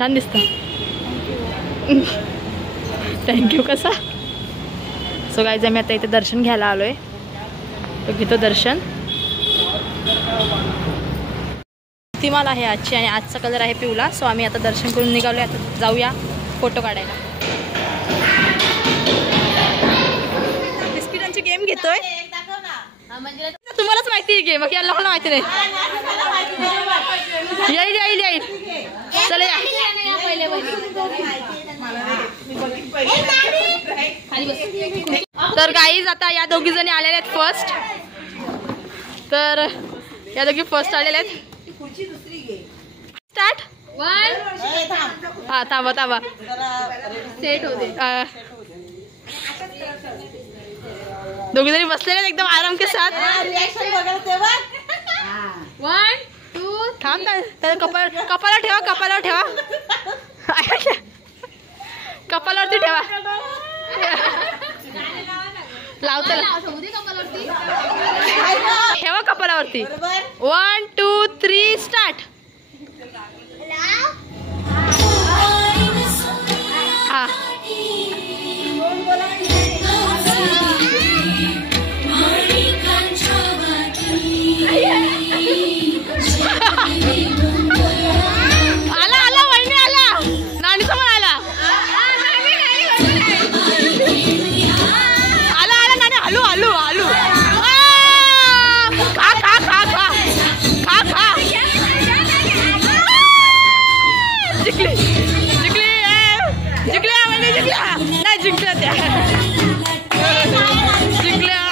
छान दिसतं. थँक्यू. कसा सो गाईज आम्ही आता इथे दर्शन घ्यायला आलोय. तर घेतो दर्शन. तिमाल आहे आजची आणि आजचा कलर आहे पिवळा. सो आम्ही आता दर्शन करून निघालोय. आता जाऊया फोटो काढायला. बिस्किटांची गेम घेतोय. तुम्हालाच माहिती आहे गेम, या लोकांना माहिती नाही. येईल येईल येईल. चला या. तर गाईज आता या दोघी जणी आलेल्या आहेत फर्स्ट. तर या दोघी फर्स्ट आलेल्या आहेत. स्टार्ट. 1 हा थांबा थांबा. सेट होते. दोघी जणी बसलेले एकदम आराम के साथ. 1 2 थांब. कपाळावर ठेवा. कपाळावर ठेवा. कपाळावरती ठेवा. लावते ठेवा कपाळावरती. 1 2 3 स्टार्ट. हा आला आला वहिनी आला. नानी समोर आला. आला आला नानी. हलू हलू हलू. खा खा खा खा खा खा. जिंकली जिंकली जिंकल्या म्हणजे जिंकल्या नाही जिंकल्या त्या जिंकल्या.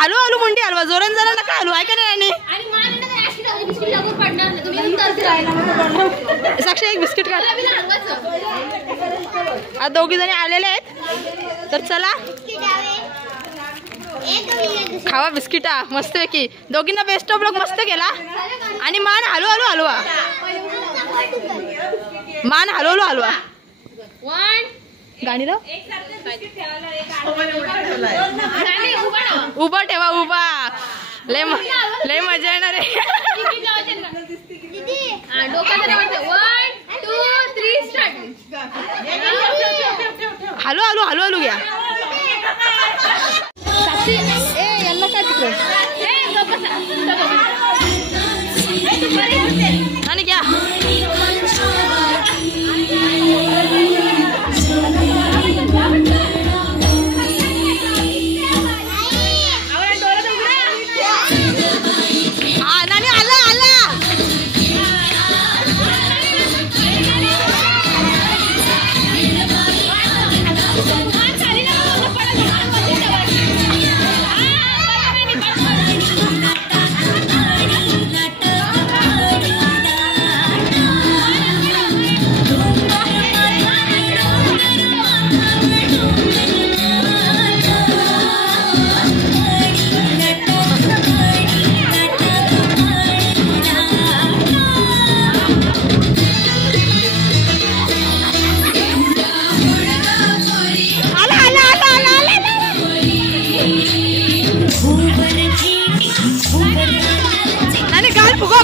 हलू हलू मुंडी हलवा. जोरान जरा नका हलू. ऐका ना नानी. साक्षी एक बिस्किट काढ. आता दोघी जणी आलेले आहेत. तर चला खावा बिस्किटा मस्त आहे की. दोघींना बेस्ट ऑफ लक. मस्त केला. आणि मान हलू हलू हलवा. मान हलवलो हलवा. 1 गाणी राव. उभा ठेवा. उभा. लय मजा येणार आहे. 1 2 3 स्टार्ट. हलू हलू हलू हलू घ्या. साक्षी यांना काय तिकडे आणि घ्या. नानी आला आला.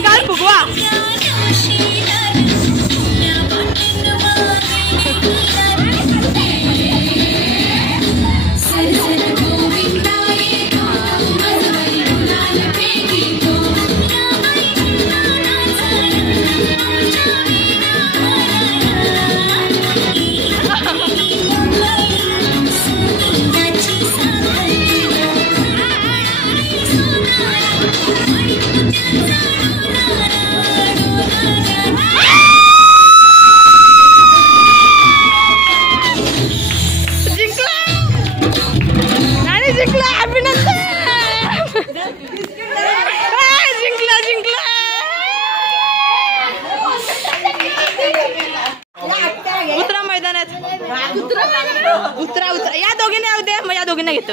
गाल फुगवा. उतरा उतरा. या दोघींना येऊ दे. मग या दोघींना घेतो.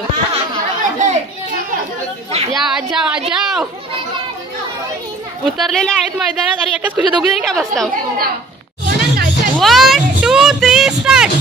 या आज जाव आज जाव. उतरलेले आहेत मैदानात. अरे एकच खुशी दोघी जणी काय बसताव. 1 2 3 स्टार्ट.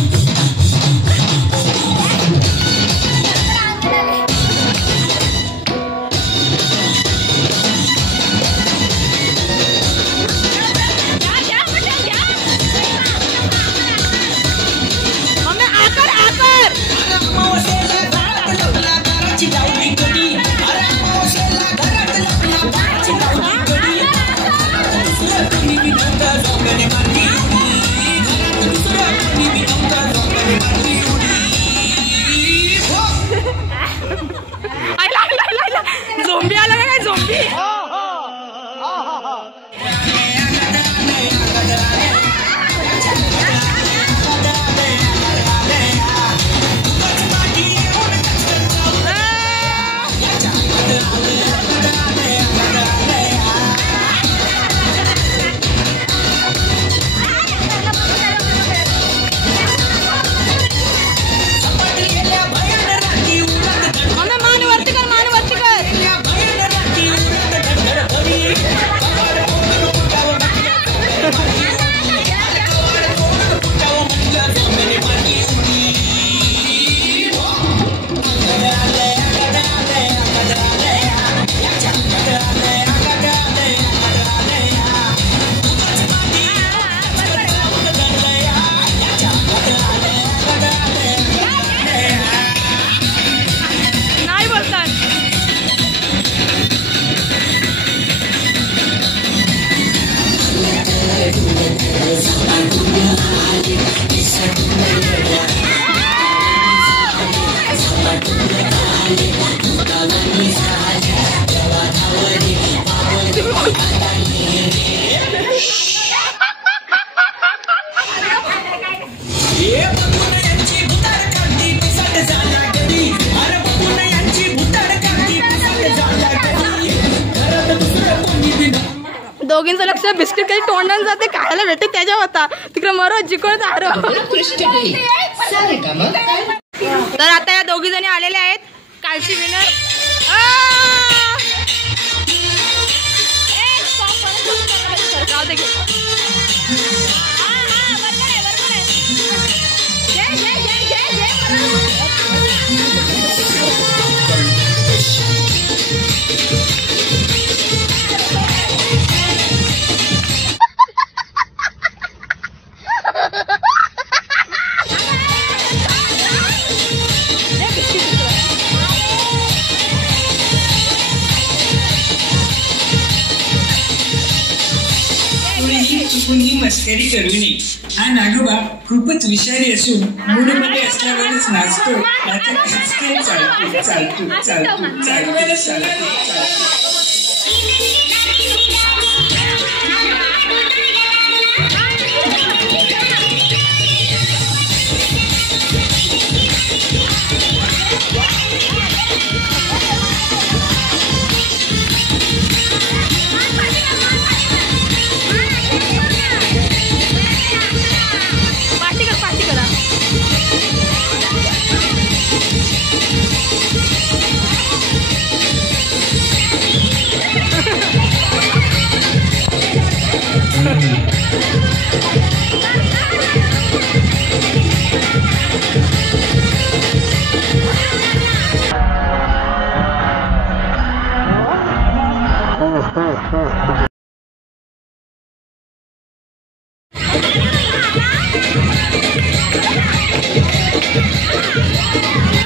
दोघींचं लक्ष बिस्किट काही तोंडात जाते खायला भेटते त्याच्या होता तिकडे मरो जिकडे हारो. तर आता या दोघी जणी आलेल्या आहेत कालची विनर. ही मस्करी करू नये. हा नागोबा खूपच विषारी असून मूडमध्ये असल्यावरच नाचतो. चालतो चालतो चालतो चालतो चालतो.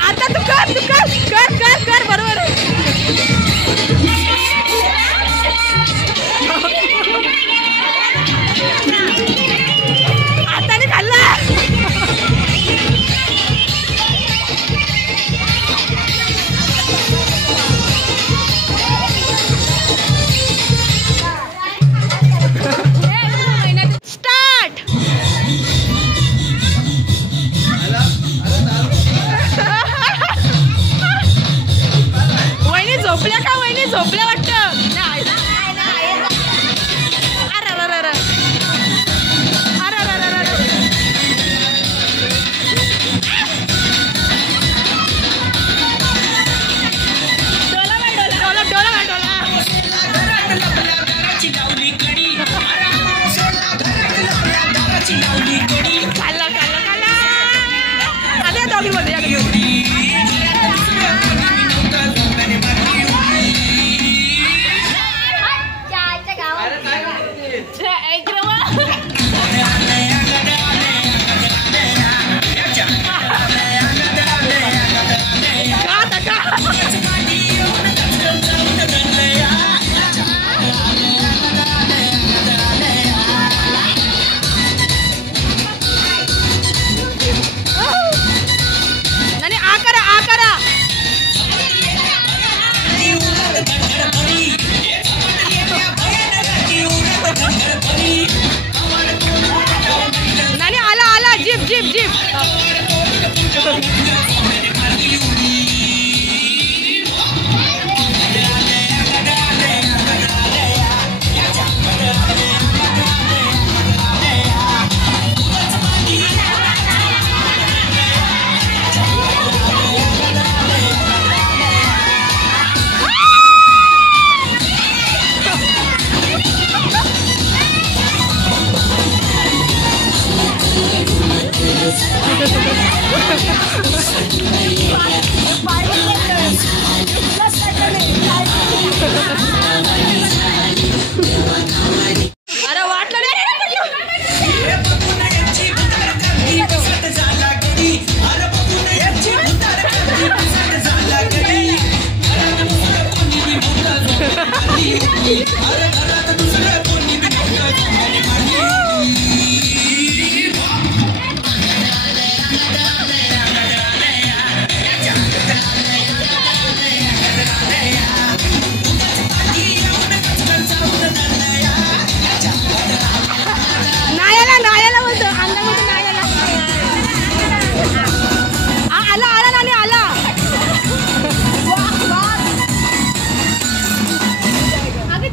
आता तू कर बरोबर. आता नाही खाल्ला. झोपल्या वाटतं. अरे दोघी मध्ये जीप अरे वाटलं नाही.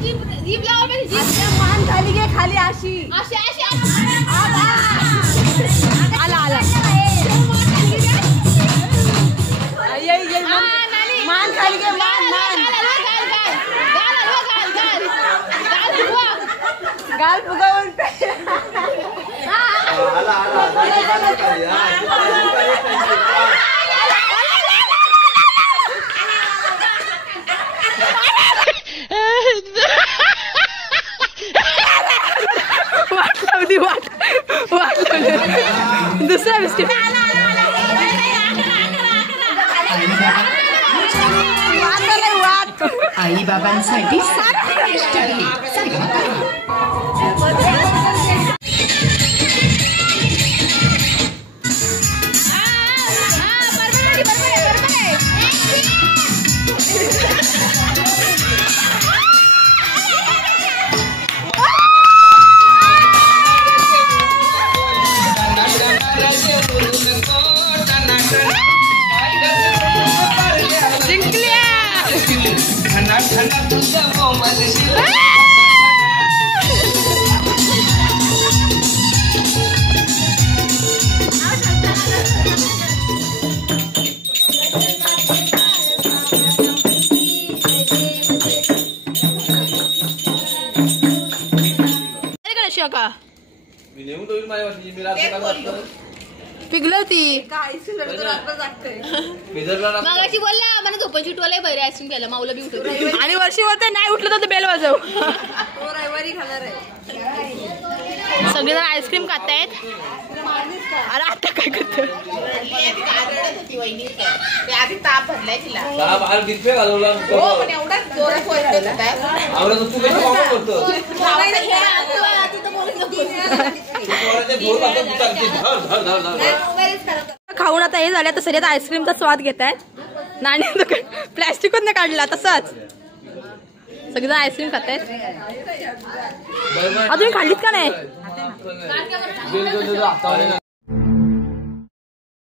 मान खाली घे खाली अशी आला आला मान खाली घे मान गाल फुगवून वाट लावली वाट लावली दुसरा बिस्किट आई बाबांसाठी का पिघलं ती मागाशी बोलला मला झोपायची उठवायला बरं आईस्क्रीम प्यायला माऊला बी उठवतो आणि वर्षी होते नाही उठलं तर बेल वाजव सगळेजण आईस्क्रीम खातायत अरे आता काय करत आधी ताप भरलाय तिला खाऊन आता हे झालं तर सगळ्यात आईस्क्रीमचा स्वाद घेत आहेत नाणी प्लॅस्टिकच नाही काढला तसंच सगळेजण आईस्क्रीम खातायत अजून खाल्लीत का नाही